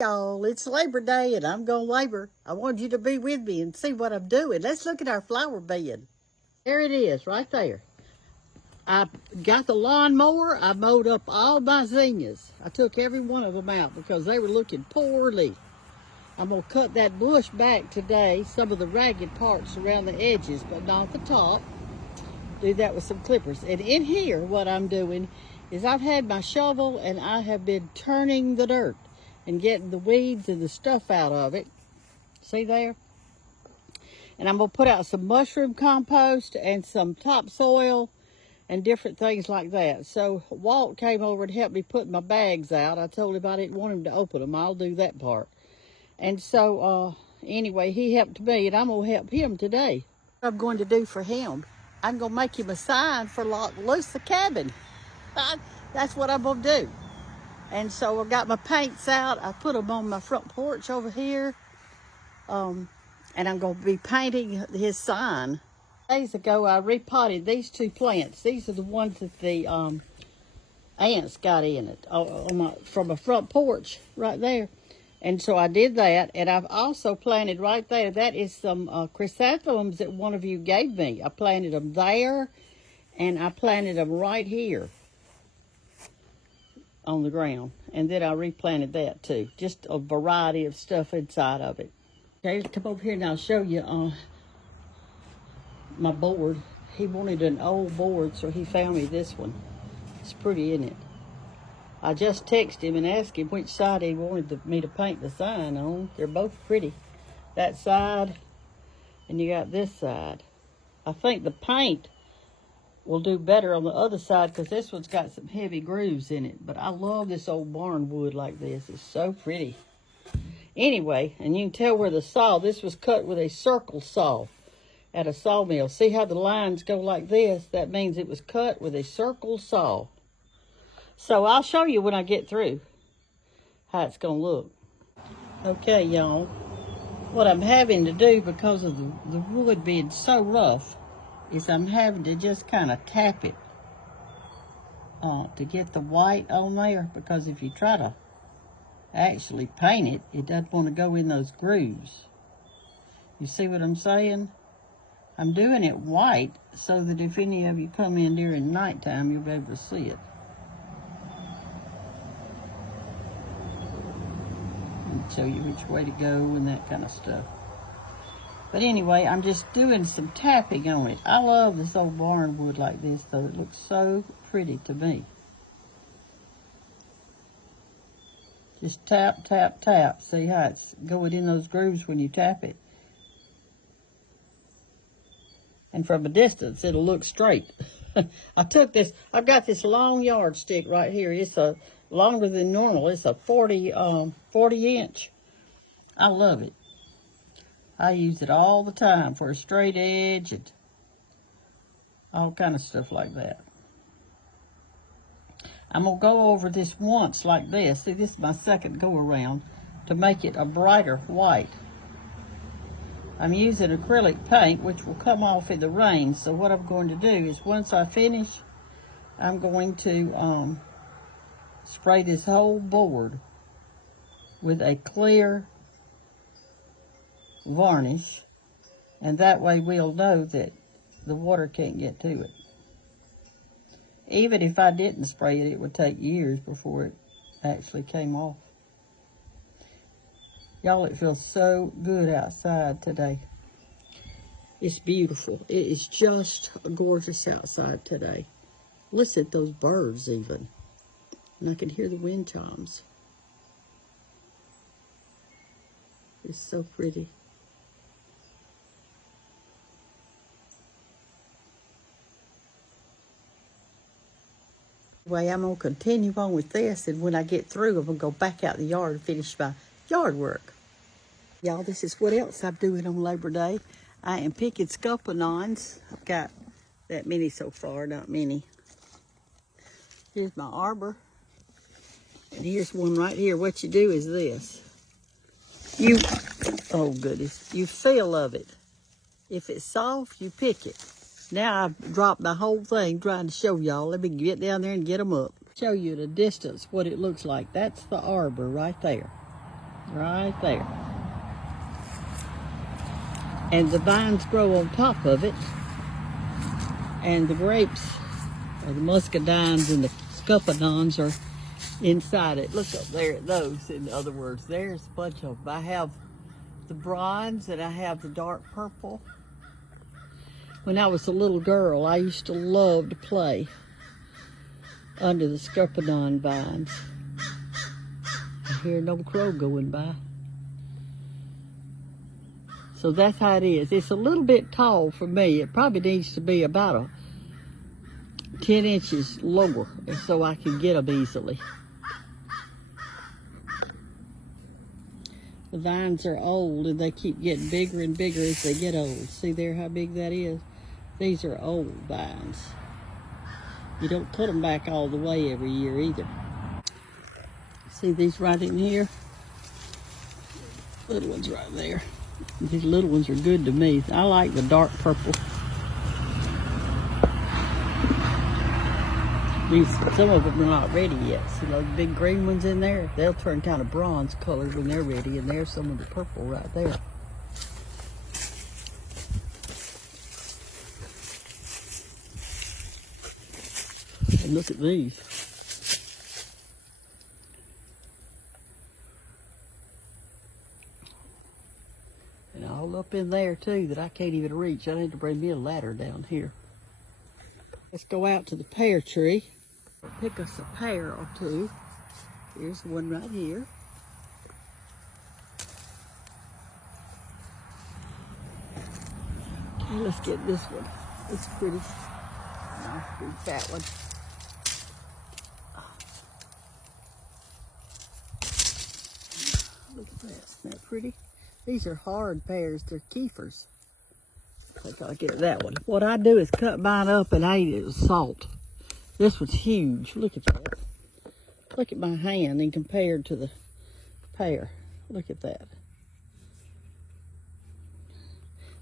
Y'all, it's Labor Day and I'm going to labor. I want you to be with me and see what I'm doing. Let's look at our flower bed. There it is, right there. I got the lawnmower. I mowed up all my zinnias. I took every one of them out because they were looking poorly. I'm going to cut that bush back today, some of the ragged parts around the edges, but not the top. Do that with some clippers. And in here, what I'm doing is I've had my shovel and I have been turning the dirt and getting the weeds and the stuff out of it. See there? And I'm going to put out some mushroom compost and some topsoil and different things like that. So Walt came over and helped me put my bags out. I told him I didn't want him to open them. I'll do that part. And so anyway, he helped me and I'm going to help him today. What I'm going to do for him, I'm going to make him a sign for Lock Loose the Cabin. That's what I'm going to do. And so I got my paints out. I put them on my front porch over here. And I'm going to be painting his sign. Days ago, I repotted these two plants. These are the ones that the ants got in it from a front porch right there. And so I did that. And I've also planted right there. That is some chrysanthemums that one of you gave me. I planted them there. And I planted them right here on the ground, and then I replanted that too. Just a variety of stuff inside of it. Okay, come over here and I'll show you my board. He wanted an old board, so he found me this one. It's pretty, isn't it? I just texted him and asked him which side he wanted me to paint the sign on. They're both pretty. That side, and you got this side. I think the paint will do better on the other side because this one's got some heavy grooves in it. But I love this old barn wood like this. It's so pretty. Anyway, and you can tell where the saw, this was cut with a circle saw at a sawmill. See how the lines go like this? That means it was cut with a circle saw. So I'll show you when I get through how it's going to look. Okay, y'all. What I'm having to do because of the wood being so rough is I'm having to just kind of tap it to get the white on there, because if you try to actually paint it, it doesn't want to go in those grooves. You see what I'm saying? I'm doing it white so that if any of you come in during nighttime, you'll be able to see it. And show you which way to go and that kind of stuff. But anyway, I'm just doing some tapping on it. I love this old barn wood like this, though. It looks so pretty to me. Just tap, tap, tap. See how it's going in those grooves when you tap it? And from a distance, it'll look straight. I've got this long yardstick right here. It's longer than normal. It's a 40 inch. I love it. I use it all the time for a straight edge and all kind of stuff like that. I'm going to go over this once like this. See, this is my second go around to make it a brighter white. I'm using acrylic paint, which will come off in the rain. So what I'm going to do is once I finish, I'm going to spray this whole board with a clear varnish, and that way we'll know that the water can't get to it. Even if I didn't spray it, it would take years before it actually came off. Y'all, it feels so good outside today. It's beautiful. It is just gorgeous outside today. Listen at those birds even. And I can hear the wind chimes. It's so pretty. Anyway, I'm going to continue on with this, and when I get through, I'm going to go back out in the yard and finish my yard work. Y'all, this is what else I'm doing on Labor Day. I am picking scuppernons. I've got that many so far, not many. Here's my arbor. And here's one right here. What you do is this. Oh goodness, you feel of it. If it's soft, you pick it. Now I've dropped the whole thing trying to show y'all. Let me get down there and get them up. Show you at a distance what it looks like. That's the arbor right there. right there. And the vines grow on top of it. And the grapes, or the muscadines and the scuppernons, are inside it. Look up there at those, in other words. There's a bunch of them. I have the bronze and I have the dark purple. When I was a little girl, I used to love to play under the scuppernong vines. I hear no crow going by. So that's how it is. It's a little bit tall for me. It probably needs to be about 10 inches lower so I can get them easily. The vines are old and they keep getting bigger and bigger as they get old. See there how big that is? These are old vines. You don't put them back all the way every year either. See these right in here? Little ones right there. These little ones are good to me. I like the dark purple. Some of them are not ready yet. See those big green ones in there? They'll turn kind of bronze colored when they're ready, and there's some of the purple right there. And look at these. And all up in there too that I can't even reach. I need to bring me a ladder down here. Let's go out to the pear tree. Pick us a pear or two. Here's one right here. Okay, let's get this one. It's pretty. Nice big fat one. Look at that. Isn't that pretty? These are hard pears. They're Kiefers. I think I'll get that one. What I do is cut mine up and I eat it with salt. This one's huge. Look at that. Look at my hand and compared to the pear. Look at that.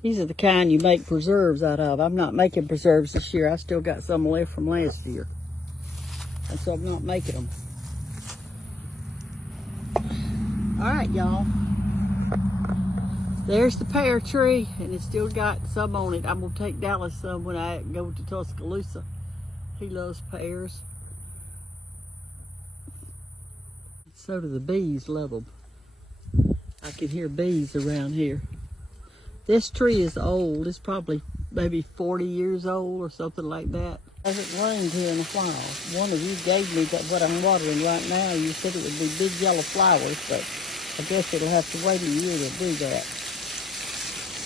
These are the kind you make preserves out of. I'm not making preserves this year. I still got some left from last year. And so I'm not making them. All right, y'all. There's the pear tree, and it's still got some on it. I'm going to take Dallas some when I go to Tuscaloosa. He loves pears. So do the bees, love them. I can hear bees around here. This tree is old. It's probably maybe 40 years old or something like that. It hasn't rained here in a while. One of you gave me what I'm watering right now. You said it would be big yellow flowers, but I guess it'll have to wait a year to do that.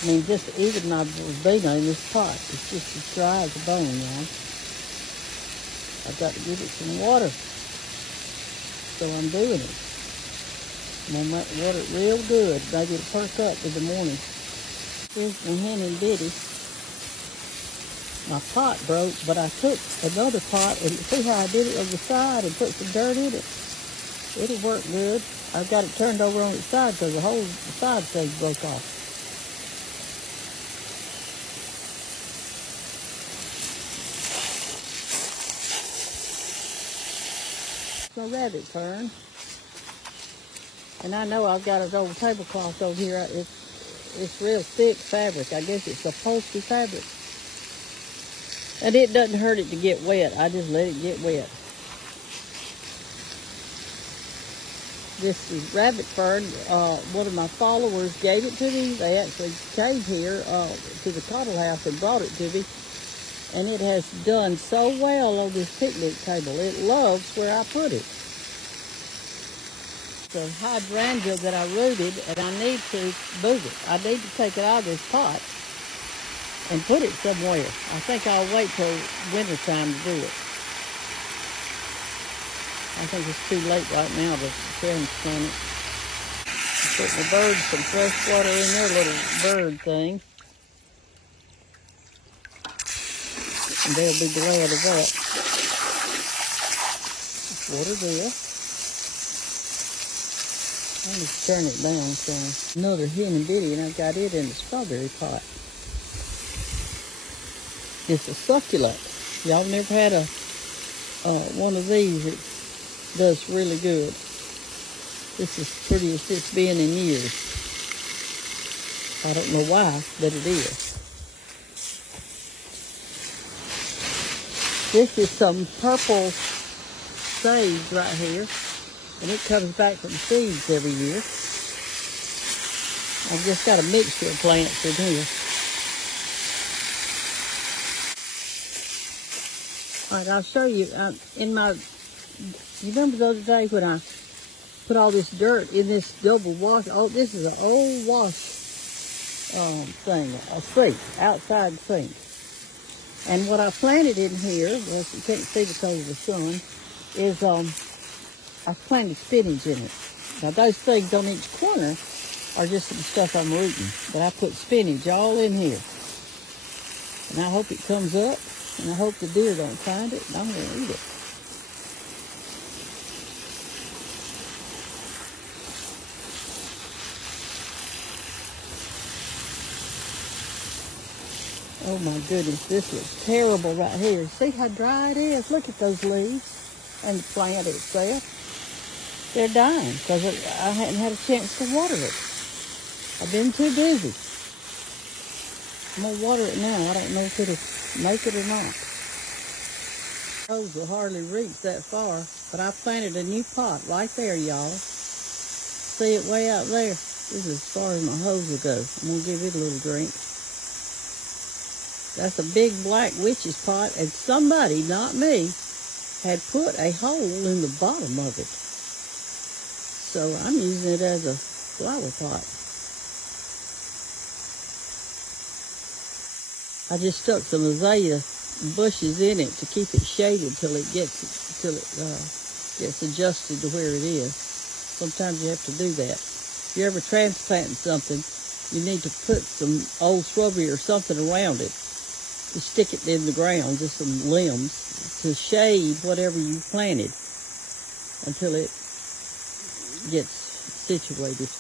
I mean, just even my verbena in this pot, it's just as dry as a bone now. I've got to give it some water. So I'm doing it. I'm going to water it real good. Maybe it'll perk up in the morning. Here's my hen and bitty. My pot broke, but I took another pot and see how I did it on the side and put some dirt in it. It'll work good. I've got it turned over on its side because the whole side thing broke off. My rabbit fern. And I know I've got an old tablecloth over here. It's real thick fabric. I guess it's upholstery fabric. And it doesn't hurt it to get wet. I just let it get wet. This is rabbit fern. One of my followers gave it to me. They actually came here to the Cottle House and brought it to me. And it has done so well on this picnic table. It loves where I put it. The hydrangea that I rooted, and I need to move it. I need to take it out of this pot and put it somewhere. I think I'll wait till winter time to do it. I think it's too late right now to transplant it. Put the birds some fresh water in their little bird thing. And they'll be glad of that. Just water this. I need to turn it down some. Another hen and bitty, and I got it in the strawberry pot. It's a succulent. Y'all never had one of these. It does really good. This is the prettiest it's been in years. I don't know why, but it is. This is some purple sage right here, and it comes back from seeds every year. I've just got a mixture of plants in here. All right, I'll show you you remember the other day when I put all this dirt in this double wash? Oh, this is an old wash thing, a sink, outside sink. And what I planted in here, well, you can't see because of the sun, is I planted spinach in it. Now those things on each corner are just some stuff I'm rooting, but I put spinach all in here. And I hope it comes up, and I hope the deer don't find it, and I'm going to eat it. Oh my goodness, this looks terrible right here. See how dry it is? Look at those leaves and the plant itself. They're dying because I hadn't had a chance to water it. I've been too busy. I'm going to water it now. I don't know if it'll make it or not. Hose will hardly reach that far, but I planted a new pot right there, y'all. See it way out there? This is as far as my hose will go. I'm going to give it a little drink. That's a big black witch's pot, and somebody, not me, had put a hole in the bottom of it. So I'm using it as a flower pot. I just stuck some azalea bushes in it to keep it shaded till it gets adjusted to where it is. Sometimes you have to do that. If you're ever transplanting something, you need to put some old shrubbery or something around it. To stick it in the ground, just some limbs, to shade whatever you planted until it gets situated.